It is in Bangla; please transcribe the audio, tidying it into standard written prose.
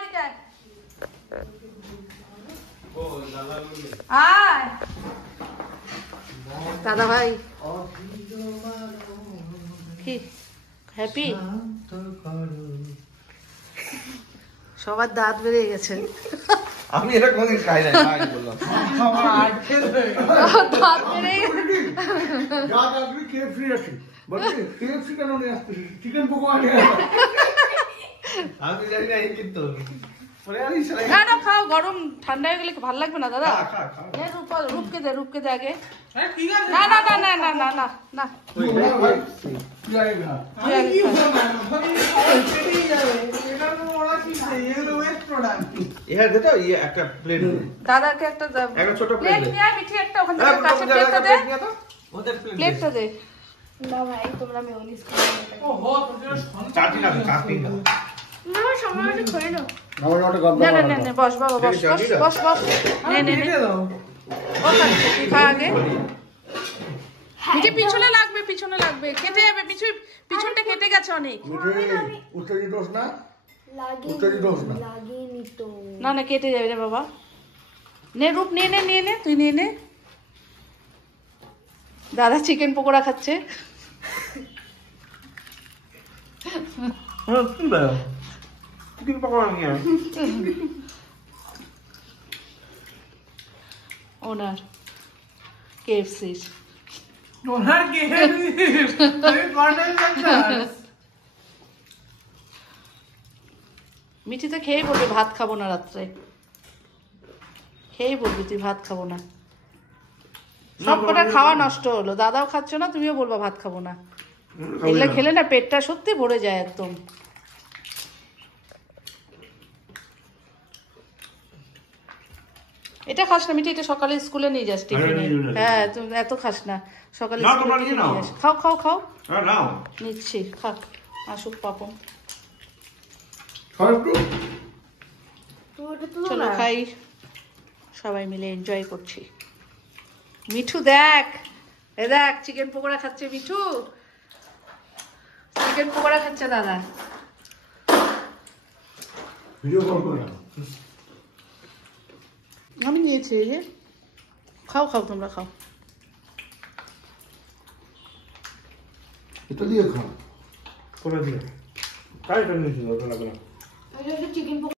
এদিকে আয় দাদা ভাই কি হ্যাপি সবার দাঁত বেরিয়ে গেছে আমি এটা কোনদিন খাই না আমি বললাম দাঁত বেরিয়ে গেছে দাঁত আসবি কেএফসি আছে বলছি কেএফসি কেন নিয়ে আসছিস চিকেন পকোড়া নিয়ে আমি জানি না এই কিন্তু না না খাও গরম ঠান্ডা হয়ে গেলে ভালো লাগবে না দাদা রূপকে দে আগে না না না না না না না না একটা প্লেট দাদাকে একটা ছোট প্লেট নিয়ে আয় মিঠি একটা ওখান থেকে কাঁচের প্লেটটা দে প্লেটটা দে না ভাই তোমরা মেয়োনিজ খাও চাটনি না চাটনি না না সময়টা খেয়ে নাও না না না না বস বাবা বস বস বস বস নে নে নে ওখানে তুই খা আগে মিঠি পিছনে লাগবে কেটে যাবে পিছনটা কেটে গেছে অনেক উত্তেজিত দোষ না লাগেনি তো না না কেটে যাবে রে বাবা নে রূপ নিয়ে নে তুই নিয়ে নে দাদা চিকেন পকোড়া খাচ্ছে চিকেন পকোড়া নিয়ে ওনার কেএফসি মিঠি তো খেয়েই বলবি ভাত খাবো না রাত্রে খেয়েই বলবি তুই ভাত খাবো না সব কটা খাওয়া নষ্ট হলো দাদাও খাচ্ছ না তুমিও বলবা ভাত খাবো না এগুলো খেলে না পেটটা সত্যি ভরে যায় একদম এটা খাস না মিঠি এটা সকালে স্কুলে নিয়ে যাস টিফিনে হ্যাঁ তুমি এত খাস না সকালে স্কুলে নিয়ে যাস খাও নিচ্ছি খা আসুক পাপন চলো খাই সবাই মিলে এনজয় করছি মিঠু দেখ চিকেন পকোড়া খাচ্ছে মিঠু চিকেন পকোড়া খাচ্ছে দাদা ভিডিও কল করে আমি নিয়েছি এই যে খাও তোমরা খাও এটা দিয়ে খাও করে দিয়ে তাই তো নিয়েছিল ওটা লাগলো চিকেন